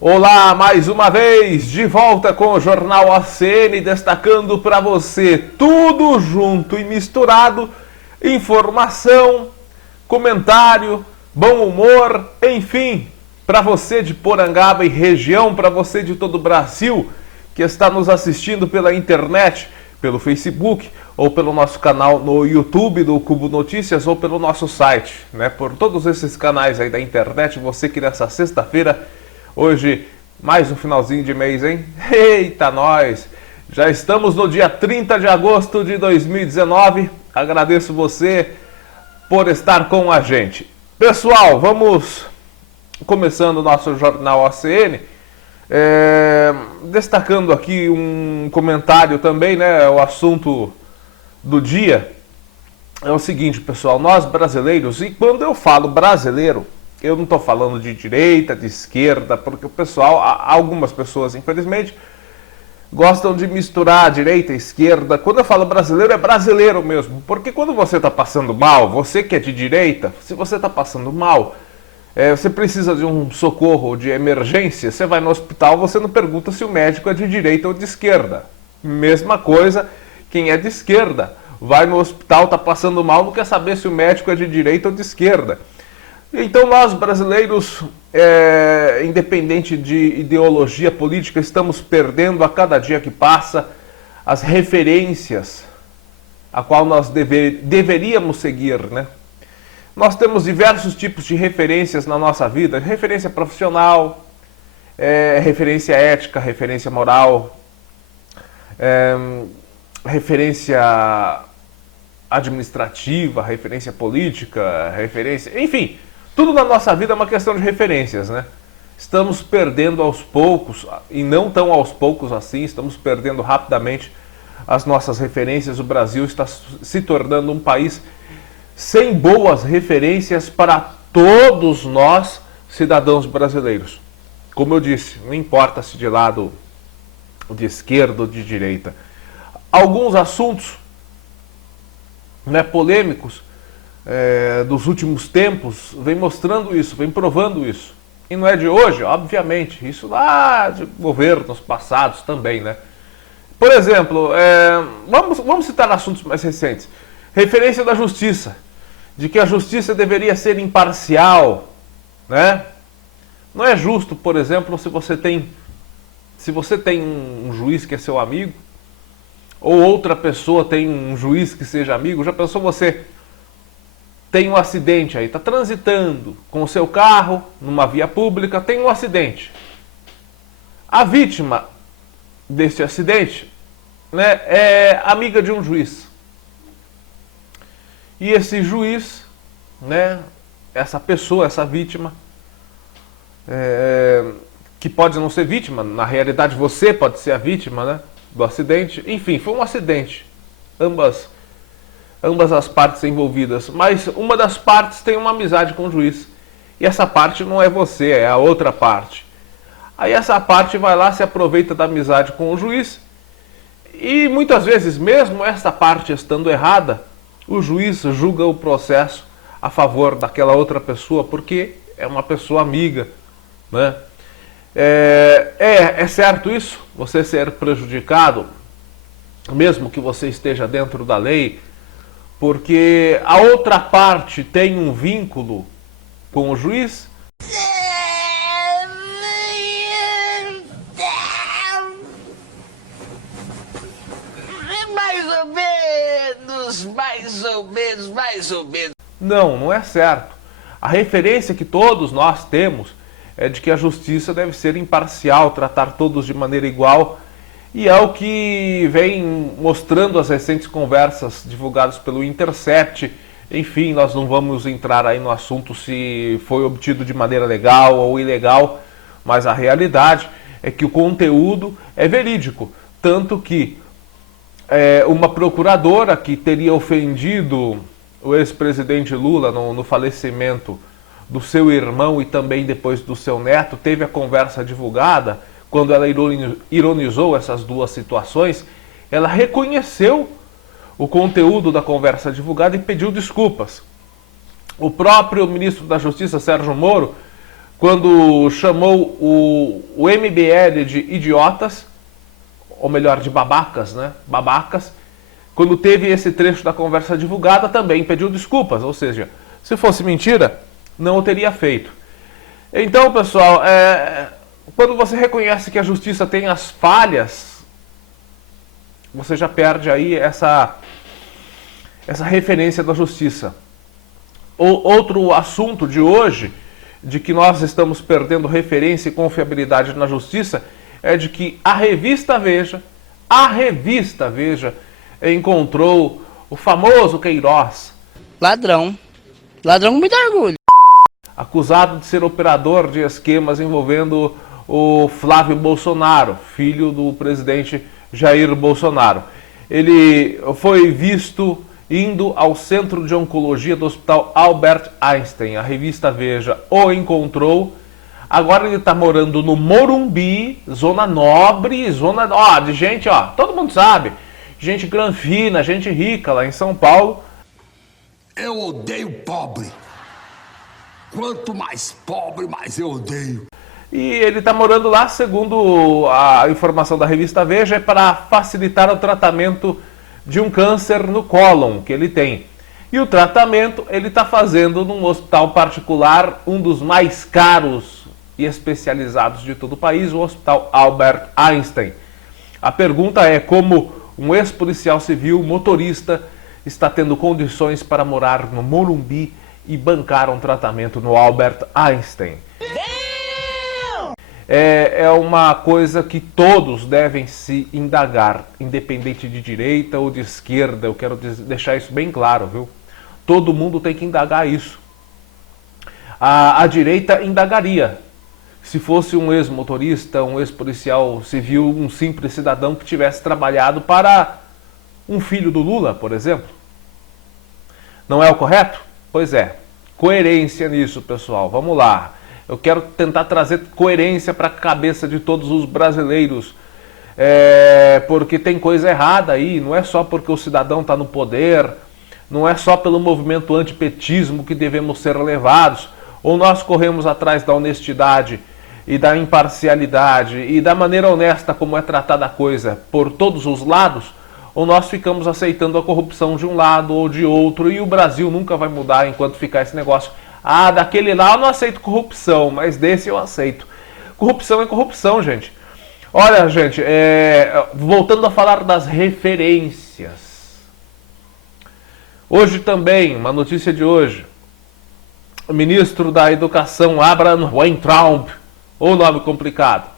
Olá, mais uma vez, de volta com o Jornal ACN, destacando para você tudo junto e misturado, informação, comentário, bom humor, enfim, para você de Porangaba e região, para você de todo o Brasil que está nos assistindo pela internet, pelo Facebook ou pelo nosso canal no YouTube do Cubo Notícias ou pelo nosso site, né? Por todos esses canais aí da internet, você que nessa sexta-feira, hoje, mais um finalzinho de mês, hein? Eita, nós! Já estamos no dia 30 de agosto de 2019. Agradeço você por estar com a gente. Pessoal, vamos começando o nosso Jornal ACN. Destacando aqui um comentário também, né? O assunto do dia é o seguinte, pessoal. Nós brasileiros, e quando eu falo brasileiro, eu não estou falando de direita, de esquerda, porque o pessoal, algumas pessoas, infelizmente, gostam de misturar direita e esquerda. Quando eu falo brasileiro, é brasileiro mesmo. Porque quando você está passando mal, você que é de direita, se você está passando mal, você precisa de um socorro de emergência, você vai no hospital, você não pergunta se o médico é de direita ou de esquerda. Mesma coisa, quem é de esquerda vai no hospital, está passando mal, não quer saber se o médico é de direita ou de esquerda. Então nós brasileiros, independente de ideologia política, estamos perdendo a cada dia que passa as referências a qual nós deveríamos seguir, né? Nós temos diversos tipos de referências na nossa vida, referência profissional, referência ética, referência moral, referência administrativa, referência política, referência... Enfim, tudo na nossa vida é uma questão de referências, né? Estamos perdendo aos poucos, e não tão aos poucos assim, estamos perdendo rapidamente as nossas referências. O Brasil está se tornando um país sem boas referências para todos nós, cidadãos brasileiros. Como eu disse, não importa se de lado de esquerda ou de direita. Alguns assuntos, né, polêmicos dos últimos tempos vem mostrando isso, vem provando isso. E não é de hoje, obviamente, isso lá de governos passados também, né? Por exemplo, vamos citar assuntos mais recentes. Referência da justiça, de que a justiça deveria ser imparcial, né? Não é justo, por exemplo, se você tem um juiz que é seu amigo, ou outra pessoa tem um juiz que seja amigo. Já pensou, você tem um acidente aí, está transitando com o seu carro numa via pública, tem um acidente. A vítima desse acidente, né, é amiga de um juiz. E esse juiz, né, essa pessoa, essa vítima, que pode não ser vítima, na realidade você pode ser a vítima, né, do acidente. Enfim, foi um acidente. Ambas as partes envolvidas. Mas uma das partes tem uma amizade com o juiz. E essa parte não é você, é a outra parte. Aí essa parte vai lá, se aproveita da amizade com o juiz. E muitas vezes, mesmo essa parte estando errada, o juiz julga o processo a favor daquela outra pessoa, porque é uma pessoa amiga, né? É certo isso? Você ser prejudicado, mesmo que você esteja dentro da lei, porque a outra parte tem um vínculo com o juiz? Mais ou menos. Não é certo. A referência que todos nós temos é de que a justiça deve ser imparcial, tratar todos de maneira igual, e é o que vem mostrando as recentes conversas divulgadas pelo Intercept. Enfim, nós não vamos entrar aí no assunto se foi obtido de maneira legal ou ilegal, mas a realidade é que o conteúdo é verídico, tanto que uma procuradora que teria ofendido o ex-presidente Lula no falecimento do seu irmão e também depois do seu neto, teve a conversa divulgada. Quando ela ironizou essas duas situações, ela reconheceu o conteúdo da conversa divulgada e pediu desculpas. O próprio ministro da Justiça, Sérgio Moro, quando chamou o MBL de idiotas, ou melhor, de babacas, né? Babacas. Quando teve esse trecho da conversa divulgada, também pediu desculpas, ou seja, se fosse mentira, não o teria feito. Então, pessoal, quando você reconhece que a justiça tem as falhas, você já perde aí essa referência da justiça. Outro assunto de hoje, de que nós estamos perdendo referência e confiabilidade na justiça, é de que a revista Veja encontrou o famoso Queiroz. Ladrão com muito orgulho. Acusado de ser operador de esquemas envolvendo o Flávio Bolsonaro, filho do presidente Jair Bolsonaro. Ele foi visto indo ao Centro de Oncologia do Hospital Albert Einstein. A revista Veja o encontrou. Agora ele está morando no Morumbi, zona nobre, de gente, todo mundo sabe, gente granfina, gente rica lá em São Paulo. Eu odeio pobre. Quanto mais pobre, mais eu odeio. E ele está morando lá, segundo a informação da revista Veja, é para facilitar o tratamento de um câncer no cólon que ele tem. E o tratamento ele está fazendo num hospital particular, um dos mais caros e especializados de todo o país, o Hospital Albert Einstein. A pergunta é como um ex-policial civil motorista está tendo condições para morar no Morumbi e bancar um tratamento no Albert Einstein. É uma coisa que todos devem se indagar, independente de direita ou de esquerda. Eu quero deixar isso bem claro, viu? Todo mundo tem que indagar isso. A direita indagaria. Se fosse um ex-motorista, um ex-policial civil, um simples cidadão que tivesse trabalhado para um filho do Lula, por exemplo. Não é o correto? Pois é. Coerência nisso, pessoal. Vamos lá. Eu quero tentar trazer coerência para a cabeça de todos os brasileiros. Porque tem coisa errada aí. Não é só porque o cidadão está no poder. Não é só pelo movimento antipetismo que devemos ser levados. Ou nós corremos atrás da honestidade e da imparcialidade e da maneira honesta como é tratada a coisa por todos os lados, ou nós ficamos aceitando a corrupção de um lado ou de outro e o Brasil nunca vai mudar enquanto ficar esse negócio. Daquele lá eu não aceito corrupção, mas desse eu aceito. Corrupção é corrupção, gente. Olha, gente, voltando a falar das referências. Hoje também, uma notícia de hoje, o ministro da Educação, Abraham Weintraub, ou nome complicado,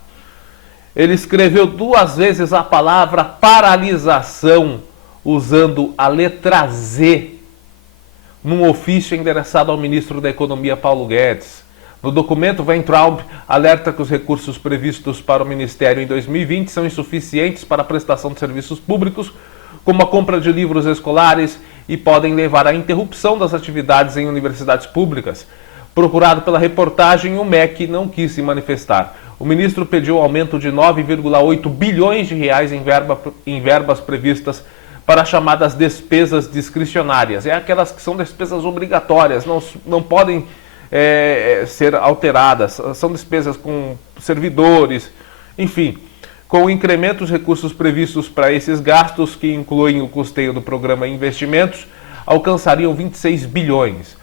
ele escreveu 2 vezes a palavra paralisação, usando a letra Z, num ofício endereçado ao ministro da Economia, Paulo Guedes. No documento, Weintraub alerta que os recursos previstos para o Ministério em 2020 são insuficientes para a prestação de serviços públicos, como a compra de livros escolares, e podem levar à interrupção das atividades em universidades públicas. Procurado pela reportagem, o MEC não quis se manifestar. O ministro pediu aumento de 9,8 bilhões de reais em verbas previstas para as chamadas despesas discricionárias. Aquelas que são despesas obrigatórias, não podem ser alteradas. São despesas com servidores, enfim. Com o incremento dos recursos previstos para esses gastos, que incluem o custeio do programa Investimentos, alcançariam 26 bilhões.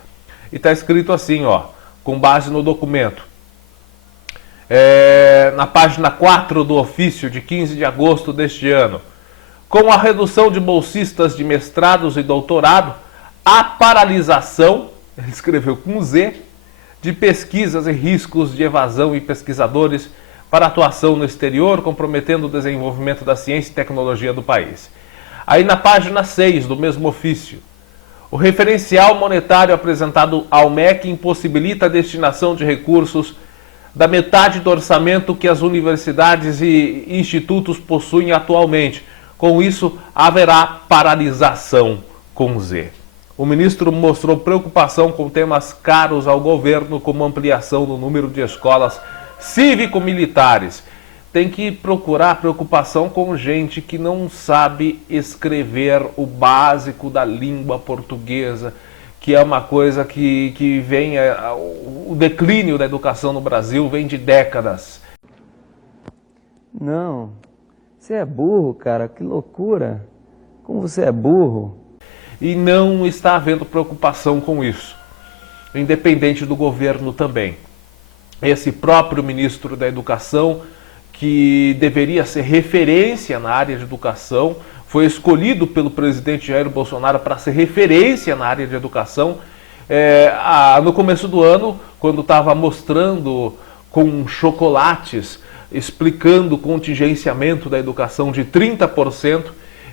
E está escrito assim, com base no documento. Na página 4 do ofício de 15 de agosto deste ano. Com a redução de bolsistas de mestrados e doutorado, a paralisação, ele escreveu com Z, de pesquisas e riscos de evasão e pesquisadores para atuação no exterior, comprometendo o desenvolvimento da ciência e tecnologia do país. Aí na página 6 do mesmo ofício, o referencial monetário apresentado ao MEC impossibilita a destinação de recursos da metade do orçamento que as universidades e institutos possuem atualmente. Com isso, haverá paralisação com Z. O ministro mostrou preocupação com temas caros ao governo, como ampliação do número de escolas cívico-militares. Tem que procurar preocupação com gente que não sabe escrever o básico da língua portuguesa, que é uma coisa que vem, o declínio da educação no Brasil vem de décadas. Não, você é burro, cara, que loucura. Como você é burro. E não está havendo preocupação com isso, independente do governo também. Esse próprio ministro da Educação, que deveria ser referência na área de educação, foi escolhido pelo presidente Jair Bolsonaro para ser referência na área de educação. No começo do ano, quando estava mostrando com chocolates, explicando o contingenciamento da educação de 30%,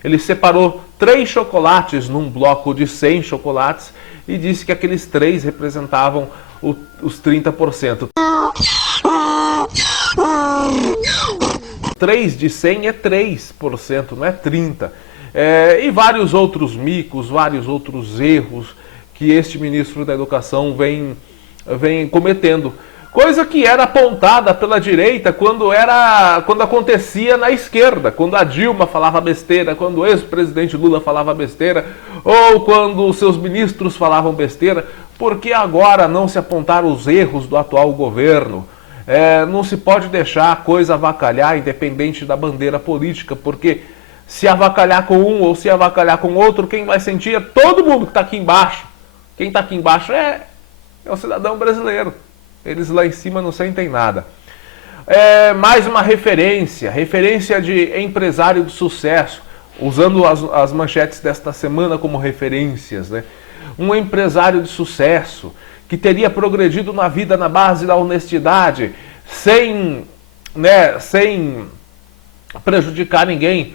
ele separou 3 chocolates num bloco de 100 chocolates e disse que aqueles 3 representavam os 30%. 3 de 100 é 3%, não é 30%. E vários outros micos, vários outros erros que este ministro da Educação vem cometendo. Coisa que era apontada pela direita quando acontecia na esquerda, quando a Dilma falava besteira, quando o ex-presidente Lula falava besteira, ou quando os seus ministros falavam besteira. Por que agora não se apontar os erros do atual governo? Não se pode deixar a coisa avacalhar, independente da bandeira política, porque se avacalhar com um ou se avacalhar com outro, quem vai sentir é todo mundo que está aqui embaixo. Quem está aqui embaixo é o cidadão brasileiro. Eles lá em cima não sentem nada. Mais uma referência de empresário de sucesso, usando as manchetes desta semana como referências, né? Um empresário de sucesso que teria progredido na vida na base da honestidade, sem prejudicar ninguém.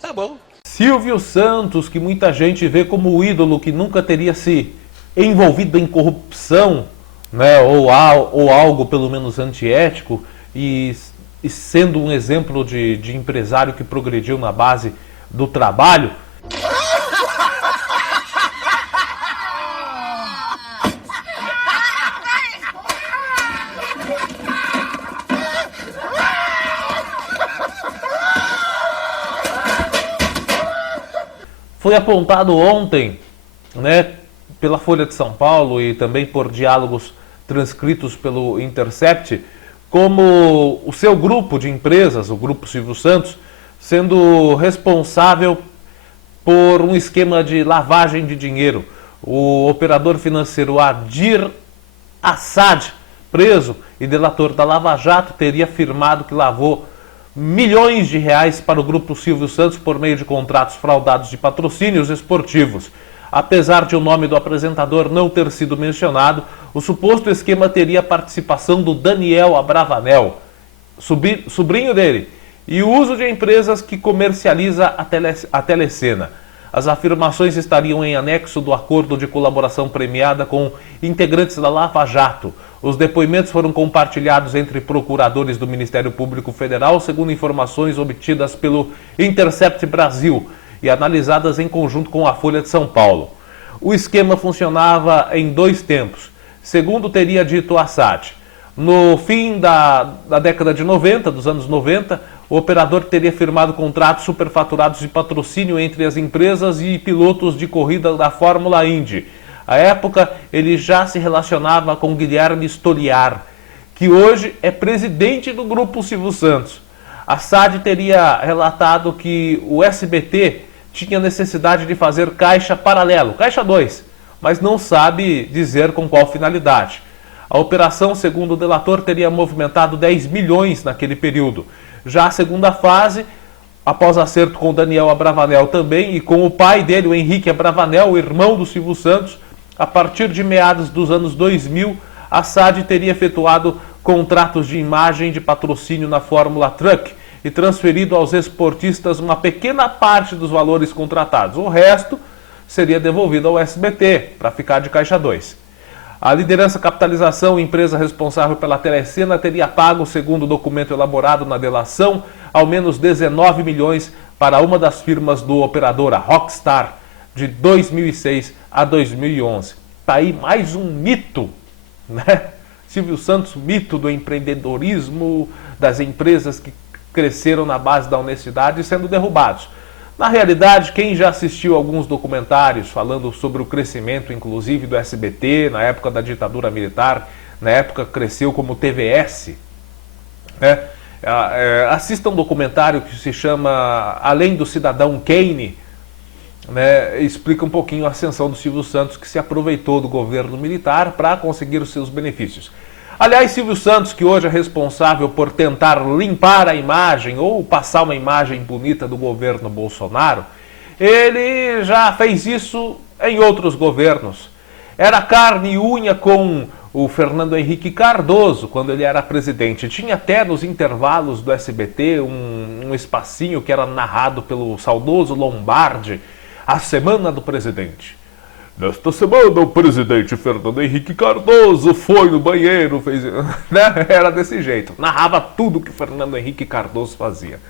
Tá bom. Silvio Santos, que muita gente vê como o ídolo que nunca teria se envolvido em corrupção, né, ou algo pelo menos antiético, e sendo um exemplo de empresário que progrediu na base do trabalho. Foi apontado ontem, né, pela Folha de São Paulo e também por diálogos transcritos pelo Intercept, como o seu grupo de empresas, o Grupo Silvio Santos, sendo responsável por um esquema de lavagem de dinheiro. O operador financeiro Adir Assad, preso e delator da Lava Jato, teria afirmado que lavou milhões de reais para o Grupo Silvio Santos por meio de contratos fraudados de patrocínios esportivos. Apesar de o nome do apresentador não ter sido mencionado, o suposto esquema teria a participação do Daniel Abravanel, sobrinho dele, e o uso de empresas que comercializa a Telecena. As afirmações estariam em anexo do acordo de colaboração premiada com integrantes da Lava Jato. Os depoimentos foram compartilhados entre procuradores do Ministério Público Federal, segundo informações obtidas pelo Intercept Brasil e analisadas em conjunto com a Folha de São Paulo. O esquema funcionava em 2 tempos. Segundo teria dito Assad, no fim da década de 90, dos anos 90, o operador teria firmado contratos superfaturados de patrocínio entre as empresas e pilotos de corrida da Fórmula Indy. À época, ele já se relacionava com Guilherme Stoliar, que hoje é presidente do Grupo Silvio Santos. Assad teria relatado que o SBT tinha necessidade de fazer caixa paralelo, caixa 2, mas não sabe dizer com qual finalidade. A operação, segundo o delator, teria movimentado 10 milhões naquele período. Já a segunda fase, após acerto com Daniel Abravanel também e com o pai dele, o Henrique Abravanel, o irmão do Silvio Santos, a partir de meados dos anos 2000, Assad teria efetuado contratos de imagem de patrocínio na Fórmula Truck e transferido aos esportistas uma pequena parte dos valores contratados. O resto seria devolvido ao SBT, para ficar de caixa 2. A liderança capitalização, empresa responsável pela Telecena, teria pago, segundo o documento elaborado na delação, ao menos 19 milhões para uma das firmas do operador, a Rockstar, de 2006 a 2011. Está aí mais um mito, né? Silvio Santos, mito do empreendedorismo, das empresas que cresceram na base da honestidade sendo derrubados. Na realidade, quem já assistiu alguns documentários falando sobre o crescimento, inclusive do SBT, na época da ditadura militar, na época cresceu como TVS, né? Assista um documentário que se chama Além do Cidadão Kane, né? Explica um pouquinho a ascensão do Silvio Santos, que se aproveitou do governo militar para conseguir os seus benefícios. Aliás, Silvio Santos, que hoje é responsável por tentar limpar a imagem ou passar uma imagem bonita do governo Bolsonaro, ele já fez isso em outros governos. Era carne e unha com o Fernando Henrique Cardoso, quando ele era presidente. Tinha até nos intervalos do SBT um espacinho que era narrado pelo saudoso Lombardi, a Semana do Presidente. Nesta semana, o presidente Fernando Henrique Cardoso foi no banheiro, fez... né? Era desse jeito. Narrava tudo que Fernando Henrique Cardoso fazia.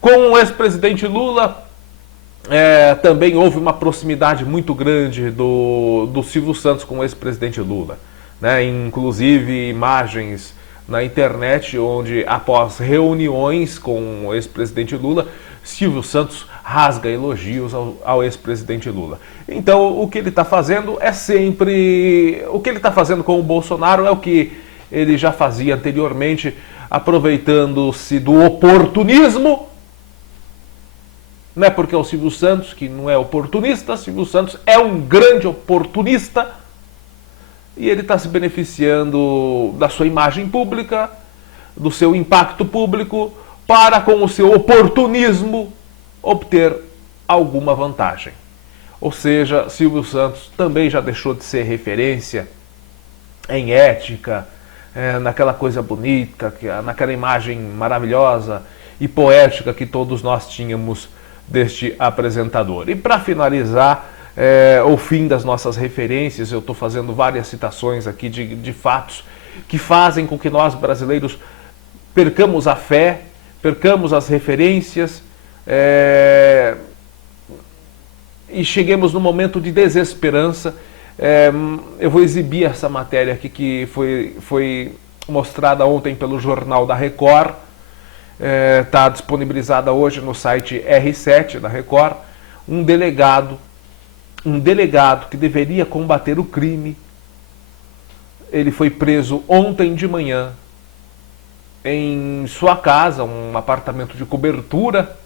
Com o ex-presidente Lula, também houve uma proximidade muito grande do Silvio Santos com o ex-presidente Lula, né? Inclusive imagens na internet onde, após reuniões com o ex-presidente Lula, Silvio Santos rasga elogios ao ex-presidente Lula. Então, o que ele está fazendo é sempre... O que ele está fazendo com o Bolsonaro é o que ele já fazia anteriormente, aproveitando-se do oportunismo, não é porque é o Silvio Santos que não é oportunista, Silvio Santos é um grande oportunista e ele está se beneficiando da sua imagem pública, do seu impacto público, para, com o seu oportunismo, obter alguma vantagem. Ou seja, Silvio Santos também já deixou de ser referência em ética, naquela coisa bonita, naquela imagem maravilhosa e poética que todos nós tínhamos deste apresentador. E para finalizar, o fim das nossas referências, eu estou fazendo várias citações aqui de fatos que fazem com que nós brasileiros percamos a fé, percamos as referências, e cheguemos num momento de desesperança. Eu vou exibir essa matéria aqui que foi mostrada ontem pelo Jornal da Record, está disponibilizada hoje no site R7 da Record. Um delegado que deveria combater o crime, ele foi preso ontem de manhã em sua casa, um apartamento de cobertura.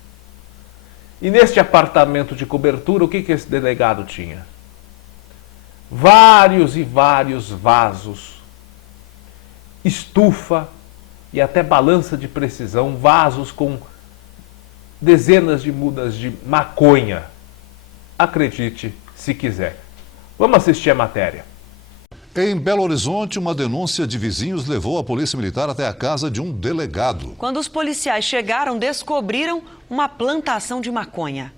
E neste apartamento de cobertura, o que esse delegado tinha? Vários e vários vasos, estufa e até balança de precisão, vasos com dezenas de mudas de maconha. Acredite se quiser. Vamos assistir a matéria. Em Belo Horizonte, uma denúncia de vizinhos levou a polícia militar até a casa de um delegado. Quando os policiais chegaram, descobriram uma plantação de maconha.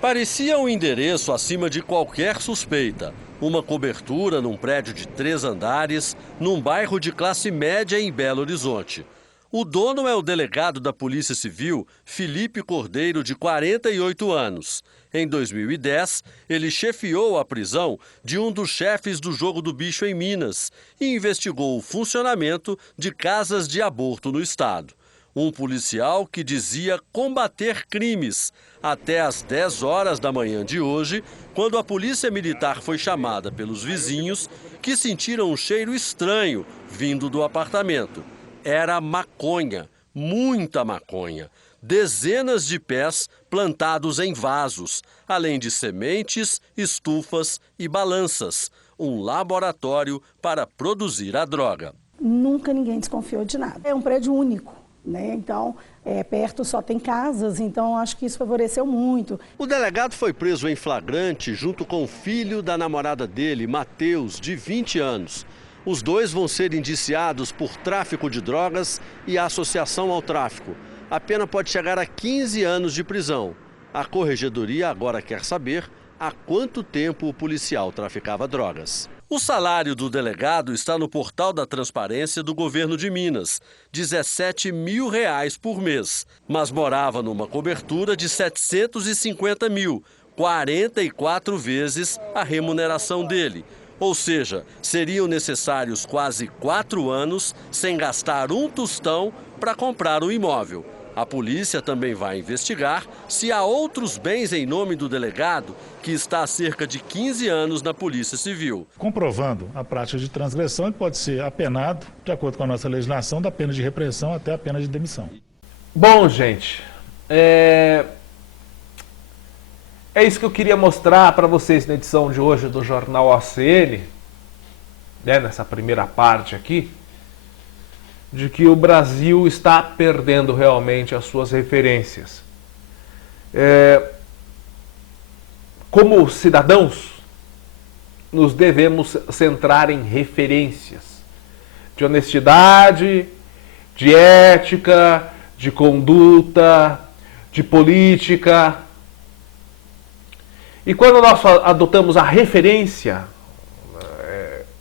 Parecia um endereço acima de qualquer suspeita. Uma cobertura num prédio de 3 andares, num bairro de classe média em Belo Horizonte. O dono é o delegado da Polícia Civil, Felipe Cordeiro, de 48 anos. Em 2010, ele chefiou a prisão de um dos chefes do Jogo do Bicho em Minas e investigou o funcionamento de casas de aborto no estado. Um policial que dizia combater crimes até às 10 horas da manhã de hoje, quando a polícia militar foi chamada pelos vizinhos que sentiram um cheiro estranho vindo do apartamento. Era maconha, muita maconha. Dezenas de pés plantados em vasos, além de sementes, estufas e balanças. Um laboratório para produzir a droga. Nunca ninguém desconfiou de nada. É um prédio único, né? Então, perto só tem casas, então acho que isso favoreceu muito. O delegado foi preso em flagrante junto com o filho da namorada dele, Matheus, de 20 anos. Os dois vão ser indiciados por tráfico de drogas e associação ao tráfico. A pena pode chegar a 15 anos de prisão. A Corregedoria agora quer saber há quanto tempo o policial traficava drogas. O salário do delegado está no portal da transparência do governo de Minas, R$17 mil por mês, mas morava numa cobertura de 750 mil, 44 vezes a remuneração dele. Ou seja, seriam necessários quase 4 anos sem gastar um tostão para comprar o imóvel. A polícia também vai investigar se há outros bens em nome do delegado, que está há cerca de 15 anos na Polícia Civil. Comprovando a prática de transgressão, ele pode ser apenado, de acordo com a nossa legislação, da pena de repressão até a pena de demissão. Bom, gente, é isso que eu queria mostrar para vocês na edição de hoje do Jornal OCN, né, nessa primeira parte aqui, de que o Brasil está perdendo realmente as suas referências. Como cidadãos, nos devemos centrar em referências de honestidade, de ética, de conduta, de política. E quando nós adotamos a referência,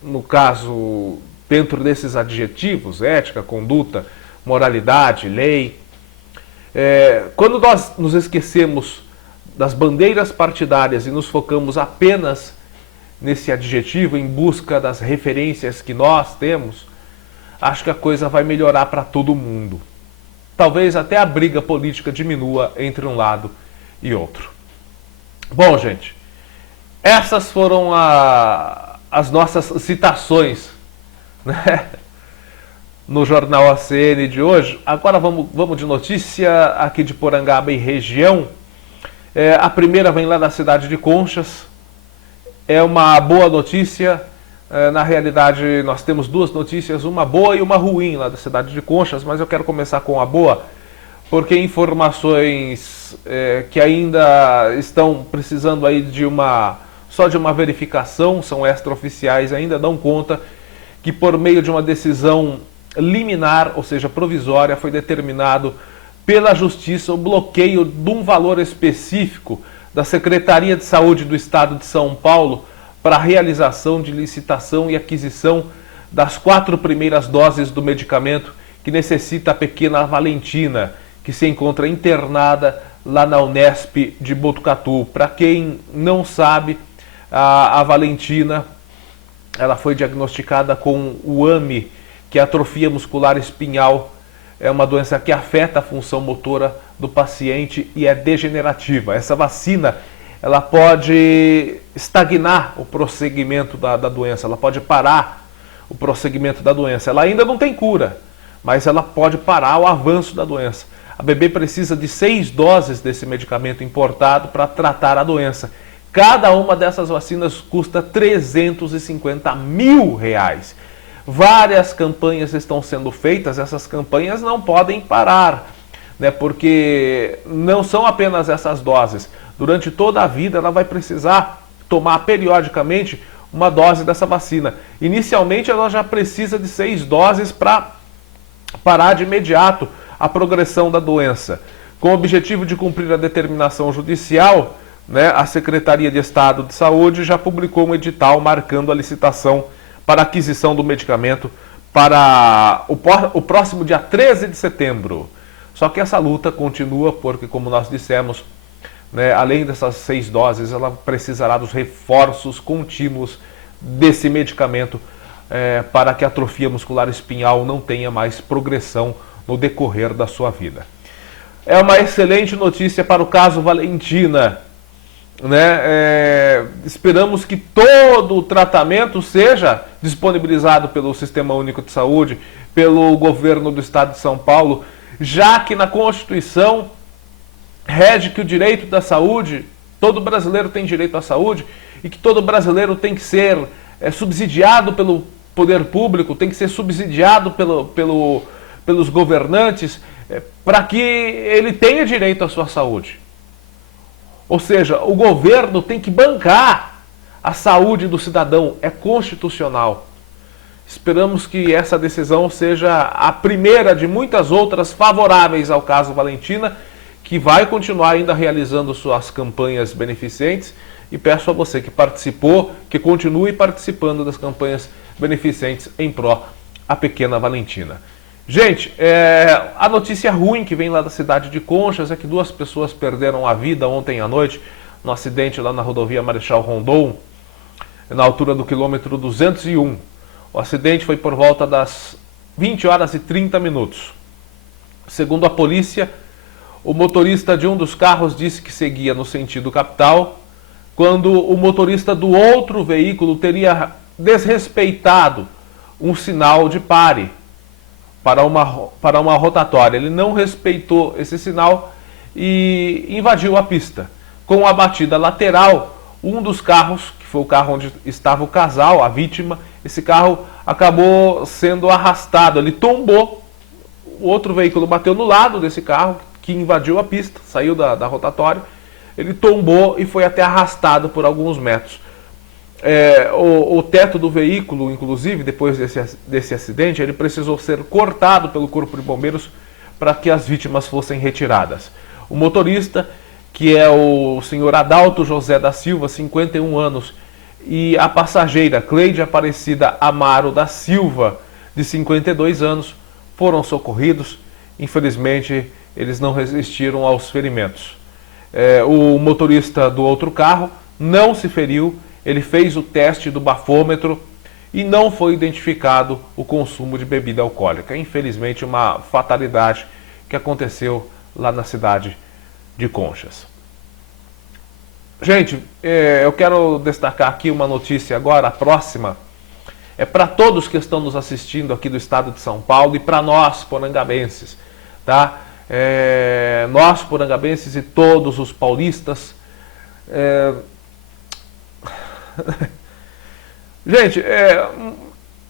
no caso, dentro desses adjetivos, ética, conduta, moralidade, lei, quando nós nos esquecemos das bandeiras partidárias e nos focamos apenas nesse adjetivo em busca das referências que nós temos, acho que a coisa vai melhorar para todo mundo. Talvez até a briga política diminua entre um lado e outro. Bom, gente, essas foram as nossas citações, né, no Jornal ACN de hoje. Agora vamos de notícia aqui de Porangaba e região. A primeira vem lá da cidade de Conchas. É uma boa notícia. Na realidade, nós temos duas notícias, uma boa e uma ruim lá da cidade de Conchas, mas eu quero começar com a boa, porque informações que ainda estão precisando aí só de uma verificação, são extraoficiais, ainda dão conta que por meio de uma decisão liminar, ou seja, provisória, foi determinado pela Justiça o bloqueio de um valor específico da Secretaria de Saúde do Estado de São Paulo para a realização de licitação e aquisição das 4 primeiras doses do medicamento que necessita a pequena Valentina, que se encontra internada lá na Unesp de Botucatu. Para quem não sabe, a Valentina, ela foi diagnosticada com o AME, que é atrofia muscular espinhal. É uma doença que afeta a função motora do paciente e é degenerativa. Essa vacina, ela pode estagnar o prosseguimento da doença, ela pode parar o prosseguimento da doença. Ela ainda não tem cura, mas ela pode parar o avanço da doença. A bebê precisa de 6 doses desse medicamento importado para tratar a doença. Cada uma dessas vacinas custa R$350 mil. Várias campanhas estão sendo feitas, essas campanhas não podem parar, né? Porque não são apenas essas doses. Durante toda a vida ela vai precisar tomar periodicamente uma dose dessa vacina. Inicialmente ela já precisa de 6 doses para parar de imediato a progressão da doença. Com o objetivo de cumprir a determinação judicial, né, a Secretaria de Estado de Saúde já publicou um edital marcando a licitação para a aquisição do medicamento para o próximo dia 13 de setembro. Só que essa luta continua porque, como nós dissemos, né, além dessas 6 doses, ela precisará dos reforços contínuos desse medicamento para que a atrofia muscular espinhal não tenha mais progressão no decorrer da sua vida. É uma excelente notícia para o caso Valentina, né? Esperamos que todo o tratamento seja disponibilizado pelo Sistema Único de Saúde, pelo governo do Estado de São Paulo, já que na Constituição rege que o direito da saúde, todo brasileiro tem direito à saúde e que todo brasileiro tem que ser subsidiado pelo poder público, tem que ser subsidiado pelos governantes para que ele tenha direito à sua saúde. Ou seja, o governo tem que bancar a saúde do cidadão, é constitucional. Esperamos que essa decisão seja a primeira de muitas outras favoráveis ao caso Valentina, que vai continuar ainda realizando suas campanhas beneficentes, e peço a você que participou, que continue participando das campanhas beneficentes em pró a pequena Valentina. Gente, a notícia ruim que vem lá da cidade de Conchas é que 2 pessoas perderam a vida ontem à noite no acidente lá na rodovia Marechal Rondon, na altura do quilômetro 201. O acidente foi por volta das 20h30. Segundo a polícia, o motorista de um dos carros disse que seguia no sentido capital, quando o motorista do outro veículo teria desrespeitado um sinal de pare para uma rotatória. Ele não respeitou esse sinal e invadiu a pista. Com a batida lateral, um dos carros, que foi o carro onde estava o casal, a vítima, esse carro acabou sendo arrastado, ele tombou, o outro veículo bateu no lado desse carro, que invadiu a pista, saiu da rotatória, ele tombou e foi até arrastado por alguns metros. O teto do veículo, inclusive, depois desse acidente, ele precisou ser cortado pelo Corpo de Bombeiros para que as vítimas fossem retiradas. O motorista, que é o senhor Adalto José da Silva, 51 anos, e a passageira Cleide Aparecida Amaro da Silva, de 52 anos, foram socorridos. Infelizmente, eles não resistiram aos ferimentos. O motorista do outro carro não se feriu, ele fez o teste do bafômetro e não foi identificado o consumo de bebida alcoólica. Infelizmente, uma fatalidade que aconteceu lá na cidade de Conchas. Gente, eu quero destacar aqui uma notícia agora, a próxima. É para todos que estão nos assistindo aqui do estado de São Paulo e para nós, porangabenses, tá? Nós, porangabenses e todos os paulistas. Gente,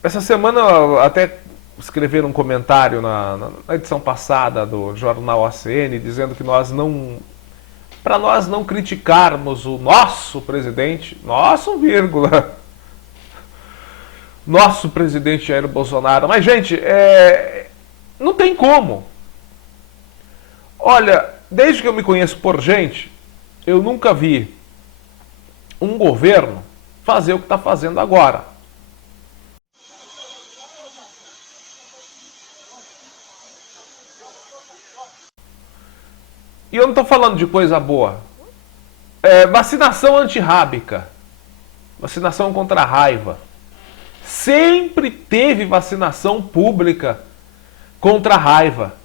essa semana até escreveram um comentário na edição passada do jornal ACN, dizendo que para nós não criticarmos o nosso presidente, nosso presidente Jair Bolsonaro. Mas, gente, não tem como. Olha, desde que eu me conheço por gente, eu nunca vi um governo fazer o que está fazendo agora. E eu não estou falando de coisa boa. Vacinação antirrábica. Vacinação contra a raiva. Sempre teve vacinação pública contra a raiva.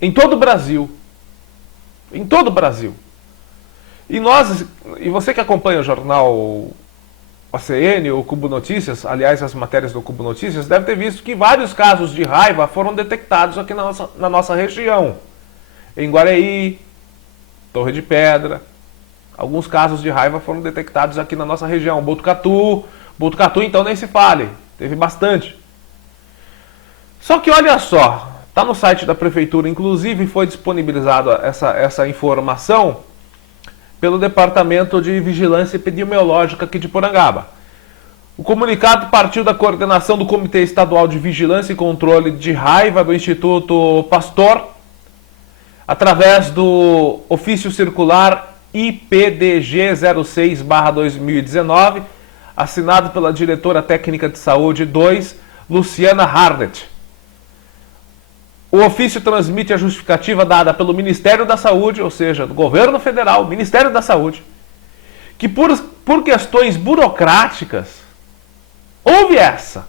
Em todo o Brasil. Em todo o Brasil. E você que acompanha o jornal ACN ou Cubo Notícias, aliás, as matérias do Cubo Notícias, deve ter visto que vários casos de raiva foram detectados aqui na nossa região. Em Guareí, Torre de Pedra, alguns casos de raiva foram detectados aqui na nossa região. Botucatu, então nem se fale, teve bastante. Só que olha só, está no site da prefeitura, inclusive foi disponibilizada essa informação pelo Departamento de Vigilância Epidemiológica aqui de Porangaba. O comunicado partiu da coordenação do Comitê Estadual de Vigilância e Controle de Raiva do Instituto Pasteur, através do ofício circular IPDG 06/2019, assinado pela diretora técnica de saúde 2, Luciana Hardet. O ofício transmite a justificativa dada pelo Ministério da Saúde, ou seja, do Governo Federal, Ministério da Saúde, que por questões burocráticas, houve essa.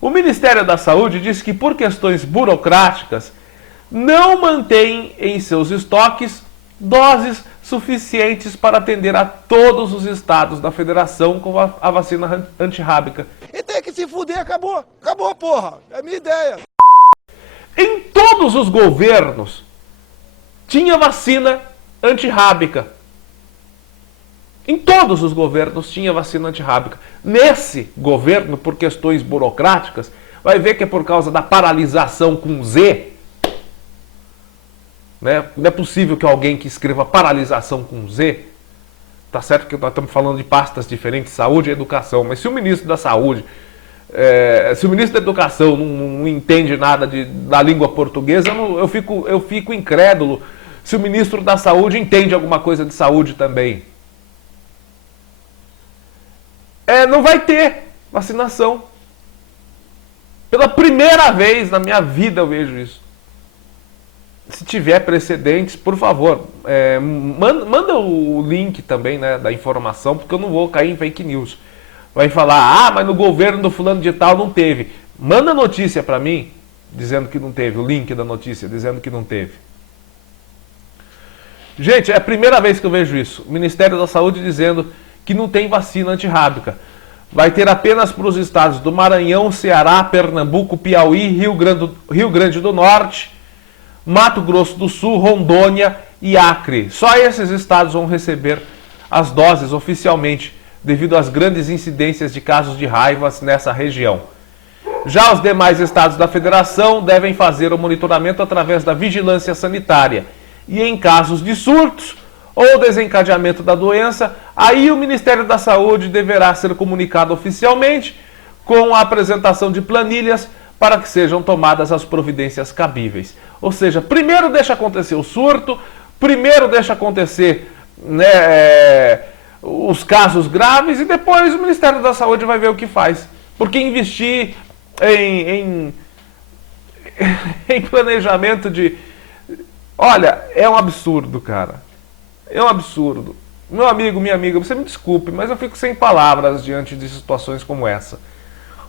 O Ministério da Saúde diz que por questões burocráticas não mantém em seus estoques doses suficientes para atender a todos os estados da federação com a vacina antirrábica. E tem que se fuder, acabou. Acabou, porra. É a minha ideia. Em todos os governos tinha vacina antirrábica. Em todos os governos tinha vacina antirrábica. Nesse governo, por questões burocráticas, vai ver que é por causa da paralisação com Z. Né? Não é possível que alguém que escreva paralisação com Z, tá certo que nós estamos falando de pastas diferentes, saúde e educação, mas se o ministro da saúde, se o ministro da educação não entende nada da língua portuguesa, eu fico incrédulo se o ministro da saúde entende alguma coisa de saúde também. Não vai ter vacinação. Pela primeira vez na minha vida eu vejo isso. Se tiver precedentes, por favor, manda o link também, né, da informação, porque eu não vou cair em fake news. Vai falar, mas no governo do fulano de tal não teve. Manda notícia para mim, dizendo que não teve, o link da notícia dizendo que não teve. Gente, é a primeira vez que eu vejo isso. O Ministério da Saúde dizendo que não tem vacina antirrábica. Vai ter apenas para os estados do Maranhão, Ceará, Pernambuco, Piauí, Rio Grande do Norte, Mato Grosso do Sul, Rondônia e Acre. Só esses estados vão receber as doses oficialmente, devido às grandes incidências de casos de raiva nessa região. Já os demais estados da federação devem fazer o monitoramento através da vigilância sanitária. E em casos de surtos ou desencadeamento da doença, aí o Ministério da Saúde deverá ser comunicado oficialmente com a apresentação de planilhas para que sejam tomadas as providências cabíveis. Ou seja, primeiro deixa acontecer o surto, primeiro deixa acontecer, né, os casos graves e depois o Ministério da Saúde vai ver o que faz. Porque investir em planejamento de... Olha, é um absurdo, cara. É um absurdo. Meu amigo, minha amiga, você me desculpe, mas eu fico sem palavras diante de situações como essa.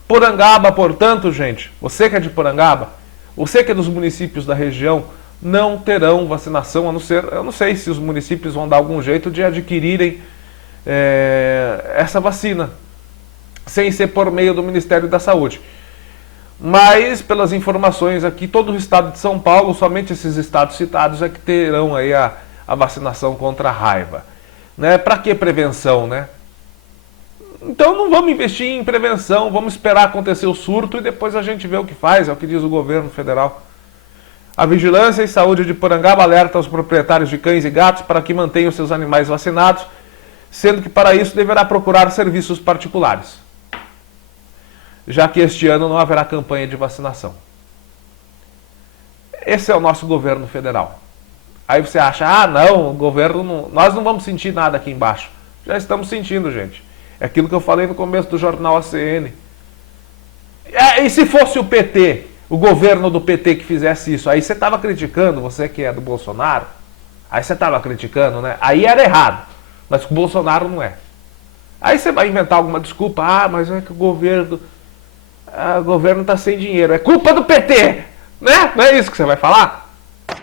Porangaba, portanto, gente, você que é de Porangaba, você que é dos municípios da região, não terão vacinação, a não ser... Eu não sei se os municípios vão dar algum jeito de adquirirem essa vacina, sem ser por meio do Ministério da Saúde. Mas, pelas informações aqui, todo o estado de São Paulo, somente esses estados citados é que terão aí a vacinação contra a raiva. Né? Para que prevenção, né? Então não vamos investir em prevenção, vamos esperar acontecer o surto e depois a gente vê o que faz, é o que diz o governo federal. A Vigilância e Saúde de Porangaba alerta aos proprietários de cães e gatos para que mantenham seus animais vacinados, sendo que para isso deverá procurar serviços particulares, já que este ano não haverá campanha de vacinação. Esse é o nosso governo federal. Aí você acha, ah não, o governo não, nós não vamos sentir nada aqui embaixo. Já estamos sentindo, gente. É aquilo que eu falei no começo do jornal ACN. E se fosse o PT, o governo do PT que fizesse isso, aí você estava criticando, você que é do Bolsonaro, aí você estava criticando, né? Aí era errado, mas o Bolsonaro não é. Aí você vai inventar alguma desculpa, ah, mas é que o governo está sem dinheiro, é culpa do PT, né? Não é isso que você vai falar?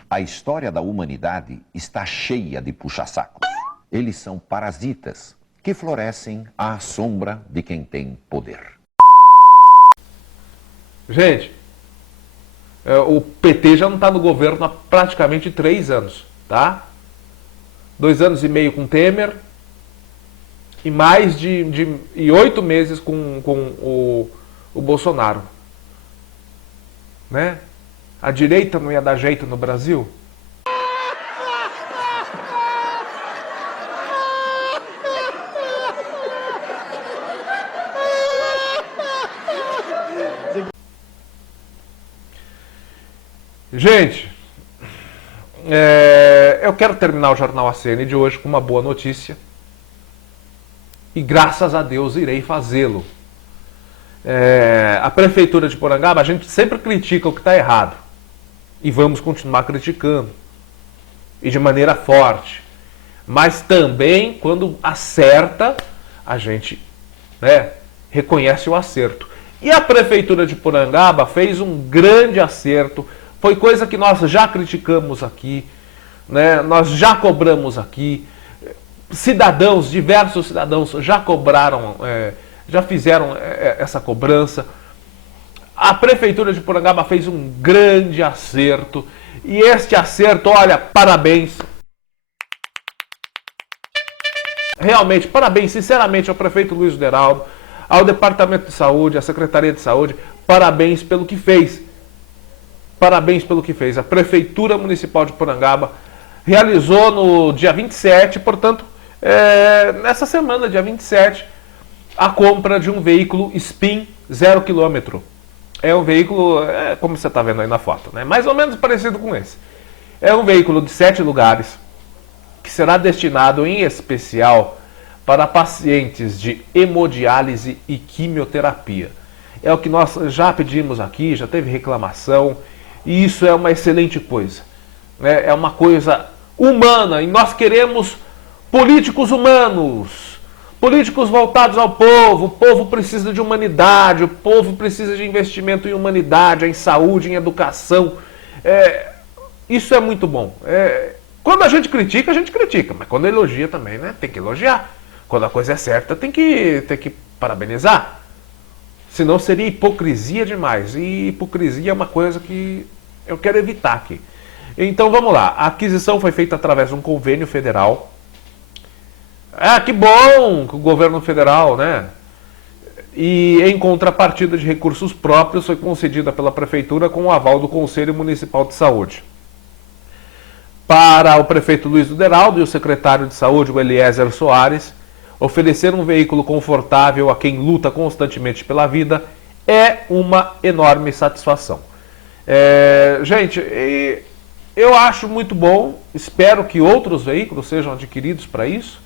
A história da humanidade está cheia de puxa-sacos. Eles são parasitas que florescem à sombra de quem tem poder. Gente, o PT já não está no governo há praticamente 3 anos, tá? 2 anos e meio com Temer e mais de 8 meses com o Bolsonaro, né? A direita não ia dar jeito no Brasil? Gente, eu quero terminar o Jornal ACN de hoje com uma boa notícia. E graças a Deus irei fazê-lo. A Prefeitura de Porangaba, a gente sempre critica o que está errado. E vamos continuar criticando. E de maneira forte. Mas também, quando acerta, a gente, né, reconhece o acerto. E a Prefeitura de Porangaba fez um grande acerto. Foi coisa que nós já criticamos aqui, né? Nós já cobramos aqui. Cidadãos, diversos cidadãos já cobraram, já fizeram essa cobrança. A Prefeitura de Porangaba fez um grande acerto. E este acerto, olha, parabéns. Realmente, parabéns, sinceramente, ao prefeito Luiz Deraldo, ao Departamento de Saúde, à Secretaria de Saúde, parabéns pelo que fez. Parabéns pelo que fez. A Prefeitura Municipal de Porangaba realizou no dia 27, portanto, nessa semana, dia 27, a compra de um veículo SPIN 0 km. É um veículo, como você está vendo aí na foto, né? Mais ou menos parecido com esse. É um veículo de 7 lugares, que será destinado em especial para pacientes de hemodiálise e quimioterapia. É o que nós já pedimos aqui, já teve reclamação, e isso é uma excelente coisa, né? É uma coisa humana, e nós queremos políticos humanos, Políticos voltados ao povo, o povo precisa de humanidade, o povo precisa de investimento em humanidade, em saúde, em educação. Isso é muito bom. Quando a gente critica, mas quando elogia também, né? Tem que elogiar. Quando a coisa é certa, tem que parabenizar. Senão seria hipocrisia demais. E hipocrisia é uma coisa que eu quero evitar aqui. Então vamos lá. A aquisição foi feita através de um convênio federal. Que bom que o governo federal, né? E em contrapartida de recursos próprios foi concedida pela Prefeitura com o aval do Conselho Municipal de Saúde. Para o prefeito Luiz Duderaldo e o secretário de Saúde, o Eliezer Soares, oferecer um veículo confortável a quem luta constantemente pela vida é uma enorme satisfação. Gente, eu acho muito bom, espero que outros veículos sejam adquiridos para isso.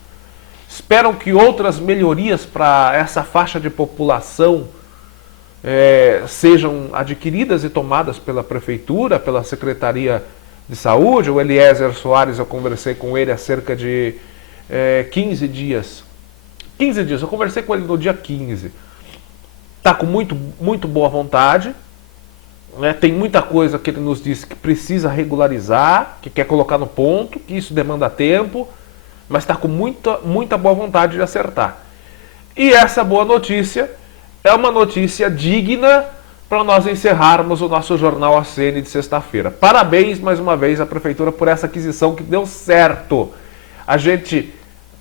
Espero que outras melhorias para essa faixa de população sejam adquiridas e tomadas pela Prefeitura, pela Secretaria de Saúde. O Eliezer Soares, eu conversei com ele há cerca de 15 dias. 15 dias, eu conversei com ele no dia 15. Está com muito boa vontade. Tem muita coisa que ele nos disse que precisa regularizar, que quer colocar no ponto, que isso demanda tempo. Mas está com muita boa vontade de acertar. E essa boa notícia é uma notícia digna para nós encerrarmos o nosso Jornal ACN de sexta-feira. Parabéns mais uma vez à Prefeitura por essa aquisição que deu certo. A gente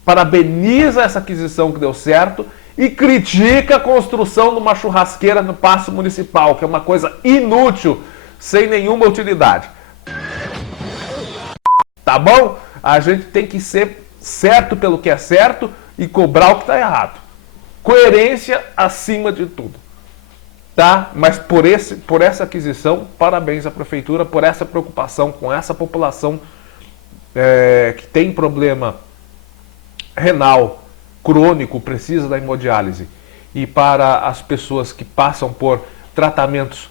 parabeniza essa aquisição que deu certo e critica a construção de uma churrasqueira no Paço Municipal, que é uma coisa inútil, sem nenhuma utilidade. Tá bom? A gente tem que ser certo pelo que é certo e cobrar o que está errado. Coerência acima de tudo. Tá? Mas por essa aquisição, parabéns à Prefeitura por essa preocupação com essa população que tem problema renal crônico, precisa da hemodiálise. E para as pessoas que passam por tratamentos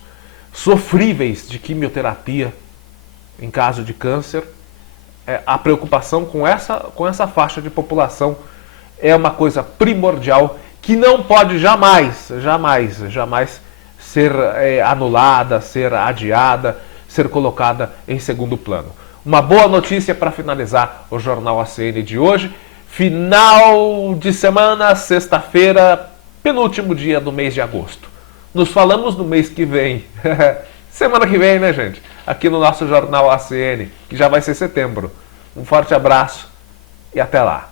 sofríveis de quimioterapia em caso de câncer, a preocupação com essa faixa de população é uma coisa primordial que não pode jamais ser anulada, ser adiada, ser colocada em segundo plano. Uma boa notícia para finalizar o Jornal ACN de hoje. Final de semana, sexta-feira, penúltimo dia do mês de agosto. Nos falamos no mês que vem. Semana que vem, né, gente? Aqui no nosso Jornal ACN, que já vai ser setembro. Um forte abraço e até lá.